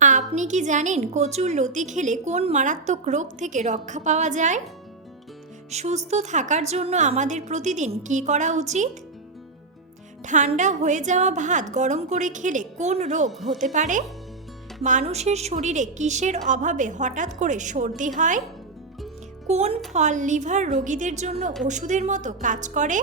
আপনি কি জানেন কচুর লতি খেলে কোন মারাত্মক রোগ থেকে রক্ষা পাওয়া যায়? সুস্থ থাকার জন্য আমাদের প্রতিদিন কি করা উচিত? ঠান্ডা হয়ে যাওয়া ভাত গরম করে খেলে কোন রোগ হতে পারে? মানুষের শরীরে কিসের অভাবে হঠাৎ করে সর্দি হয়? কোন ফল লিভার রোগীদের জন্য ওষুধের মতো কাজ করে?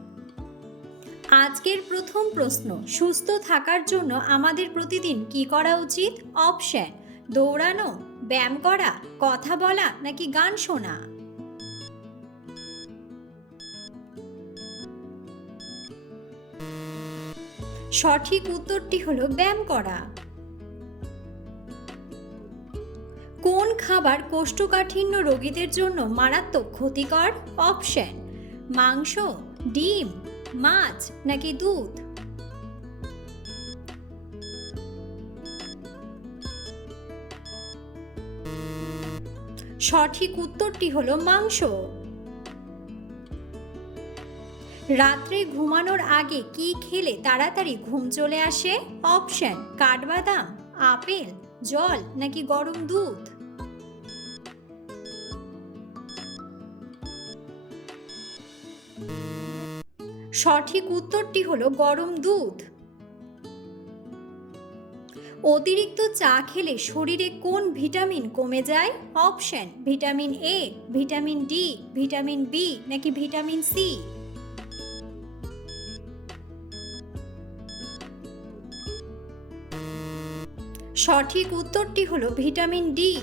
আজকের প্রথম প্রশ্ন, সুস্থ থাকার জন্য আমাদের প্রতিদিন কি করা উচিত? অপশন দৌড়ানো, ব্যায়াম করা, কথা বলা নাকি গান শোনা? সঠিক উত্তরটি হলো ব্যায়াম করা। কোন খাবার কোষ্ঠকাঠিন্য রোগীদের জন্য মারাত্মক ক্ষতিকর? অপশন মাংস, ডিম মাছ নাকি দুধ? সঠিক উত্তরটি হলো মাংস। রাত্রে ঘুমানোর আগে কি খেলে তাড়াতাড়ি ঘুম চলে আসে? অপশন, কাঠবাদাম, আপেল, জল নাকি গরম দুধ? সঠিক উত্তরটি হলো গরম দুধ। অতিরিক্ত চা খেলে শরীরে কোন ভিটামিন কমে যায়? Option, vitamin A vitamin D vitamin B নাকি ভিটামিন সি সঠিক উত্তরটি হলো ভিটামিন ডি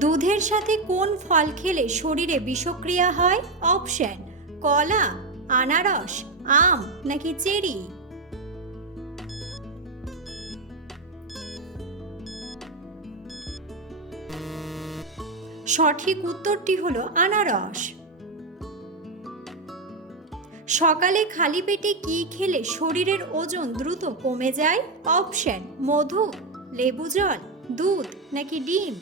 দুধের সাথে কোন ফল খেলে শরীরে বিষক্রিয়া হয়? অপশন কলা, আনারস, আম নাকি চেরি? সঠিক উত্তরটি হলো আনারস। সকালে খালি পেটে কি খেলে শরীরের ওজন দ্রুত কমে যায়? অপশন, মধু, লেবু জল, দুধ নাকি ডিম?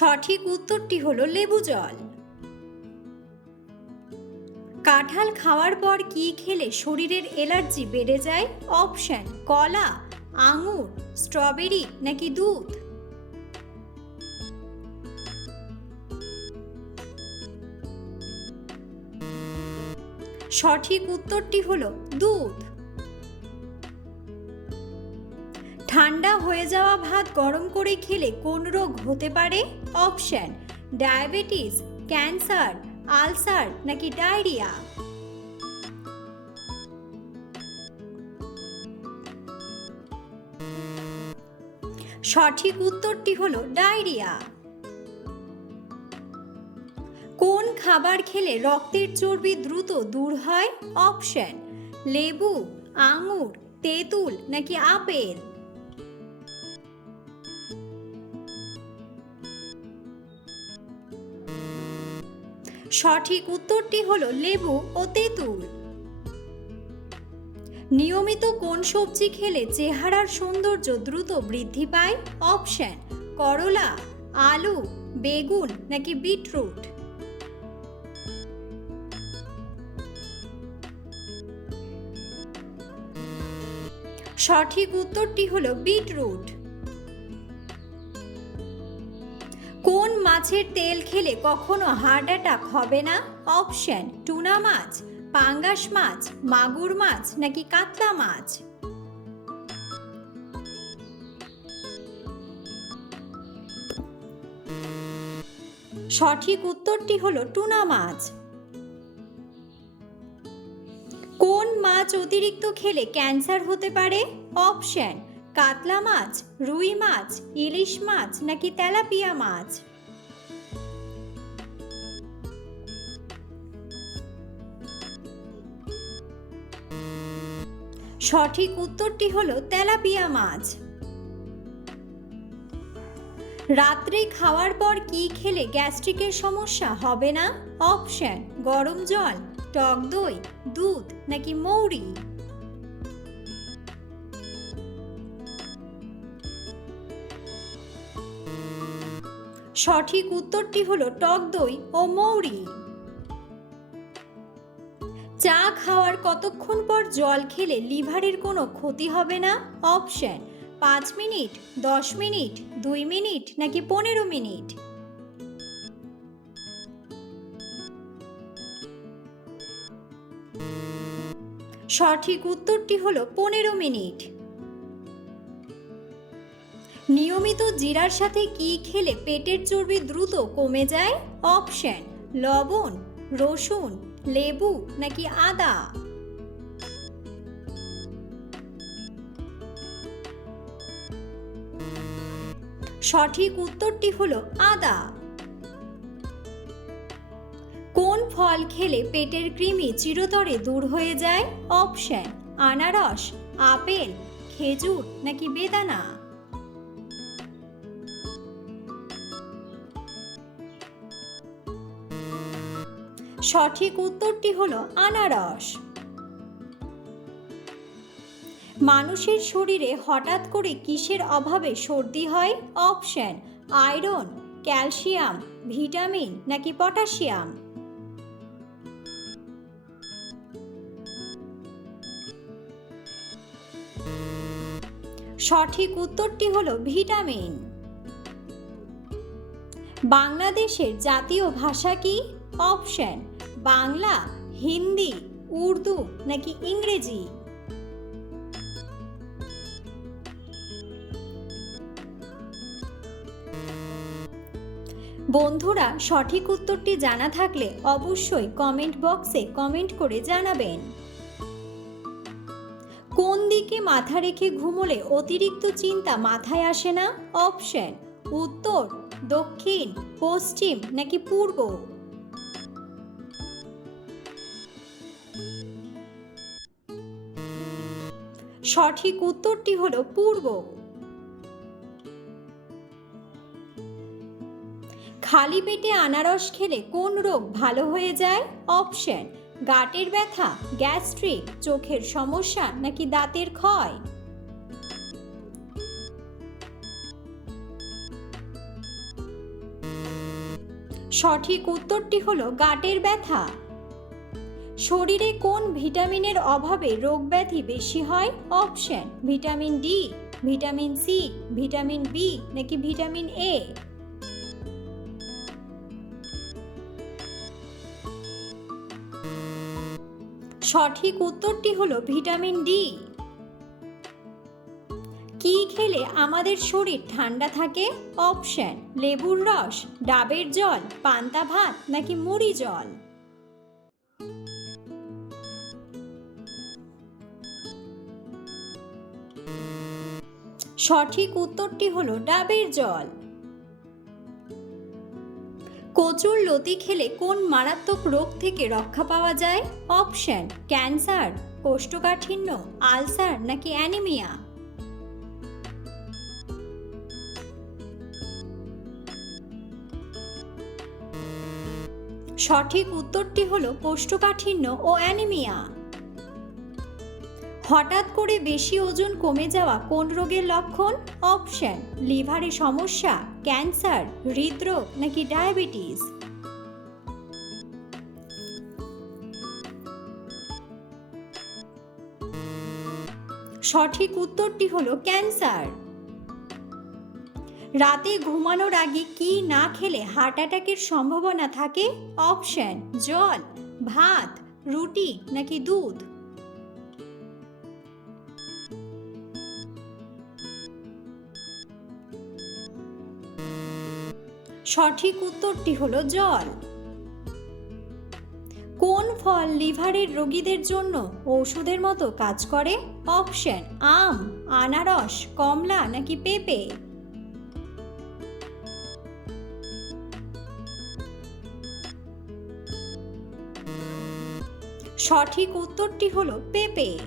সঠিক উত্তরটি হলো লেবু জল। কাঁঠাল খাওয়ার পর কি খেলে শরীরের এলার্জি বেড়ে যায়? অপশন, কলা, আঙুর, স্ট্রবেরি নাকি দুধ? সঠিক উত্তরটি হলো দুধ। ঠান্ডা হয়ে যাওয়া ভাত গরম করে খেলে কোন রোগ হতে পারে? অপশন, ডায়াবেটিস, ক্যান্সার, আলসার নাকি ডায়রিয়া? সঠিক উত্তরটি হলো ডায়রিয়া। কোন খাবার খেলে রক্তের চর্বি দ্রুত দূর হয়? অপশন, লেবু, আঙুর, তেঁতুল নাকি আপেল? সঠিক উত্তরটি হলো লেবু ও তেঁতুল। নিয়মিত কোন সবজি খেলে চেহারার সৌন্দর্য দ্রুত বৃদ্ধি পায়? অপশন, করলা, আলু, বেগুন নাকি বিটরুট? সঠিক উত্তরটি হলো বিটরুট। কোন মাছের তেল খেলে কখনো হার্ট অ্যাটাক হবে না? অপশন টুনা মাছ, পাঙ্গাস মাছ, মাগুর মাছ নাকি কাতলা মাছ? সঠিক উত্তরটি হলো টুনা মাছ। কোন মাছ অতিরিক্ত খেলে ক্যান্সার হতে পারে? অপশন কাতলা মাছ, রুই মাছ, ইলিশ মাছ নাকি তেলাপিয়া মাছ? সঠিক উত্তরটি হলো তেলাপিয়া মাছ। রাত্রে খাওয়ার পর কি খেলে গ্যাস্ট্রিকের সমস্যা হবে না? অপশন, গরম জল, টক দই, দুধ নাকি মৌরি? সঠিক উত্তরটি হলো টক দই ও মৌরি। চা খাওয়ার কতক্ষণ পর জল খেলে লিভারের কোনো ক্ষতি হবে না? অপশন, পাঁচ মিনিট, দশ মিনিট, দুই মিনিট নাকি পনেরো মিনিট? সঠিক উত্তরটি হলো পনেরো মিনিট। নিয়মিত জিরার সাথে কি খেলে পেটের চর্বি দ্রুত কমে যায়? অপশন, লবণ, রসুন, লেবু নাকি আদা? সঠিক উত্তরটি হলো আদা। কোন ফল খেলে পেটের কৃমি চিরতরে দূর হয়ে যায়? অপশন, আনারস, আপেল, খেজুর নাকি বেদানা? সঠিক উত্তরটি হলো আনারস। মানুষের শরীরে হঠাৎ করে কিসের অভাবে সর্দি হয়? অপশন, আয়রন, ক্যালসিয়াম, ভিটামিন নাকি পটাশিয়াম? সঠিক উত্তরটি হলো ভিটামিন। বাংলাদেশের জাতীয় ভাষা কি? অপশন বাংলা, হিন্দি, উর্দু নাকি ইংরেজি? বন্ধুরা, সঠিক উত্তরটি জানা থাকলে অবশ্যই কমেন্ট বক্সে কমেন্ট করে জানাবেন। কোন দিকে মাথা রেখে ঘুমোলে অতিরিক্ত চিন্তা মাথায় আসে না? অপশন উত্তর, দক্ষিণ, পশ্চিম নাকি পূর্ব? সঠিক উত্তরটি হল পূর্ব। খালি পেটে আনারস খেলে কোন রোগ ভালো হয়ে যায়? অপশন, গাটের ব্যথা, গ্যাস্ট্রিক, চোখের সমস্যা নাকি দাঁতের ক্ষয়? সঠিক উত্তরটি হলো গাটের ব্যথা। শরীরে কোন ভিটামিনের অভাবে রোগ ব্যাধি বেশি হয়? Option, vitamin D, vitamin C, vitamin B নাকি ভিটামিন এ? সঠিক উত্তরটি হলো ভিটামিন ডি। কি খেলে আমাদের শরীর ঠান্ডা থাকে? অপশন, লেবুর রস, ডাবের জল, পান্তা ভাত নাকি মুড়ি জল? সঠিক উত্তরটি হলো ডাবের জল। কচুর লতি খেলে কোন মারাত্মক রোগ থেকে রক্ষা পাওয়া যায়? অপশন, ক্যান্সার, কোষ্ঠকাঠিন্য, আলসার নাকি অ্যানিমিয়া? সঠিক উত্তরটি হলো কোষ্ঠকাঠিন্য ও অ্যানিমিয়া। হঠাৎ করে বেশি ওজন কমে যাওয়া কোন রোগের লক্ষণ? অপশন, লিভারে সমস্যা, ক্যান্সার, হৃদরোগ নাকি ডায়াবেটিস? সঠিক উত্তরটি হলো ক্যান্সার। রাতে ঘুমানোর আগে কি না খেলে হার্ট অ্যাটাকের সম্ভাবনা থাকে? অপশন, জল, ভাত, রুটি নাকি দুধ? সঠিক উত্তরটি হল জল। কোন ফল লিভারের রোগীদের জন্য ঔষধের মতো কাজ করে? অপশন, আম, আনারস, কমলা নাকি পেঁপে? সঠিক উত্তরটি হলো পেঁপে।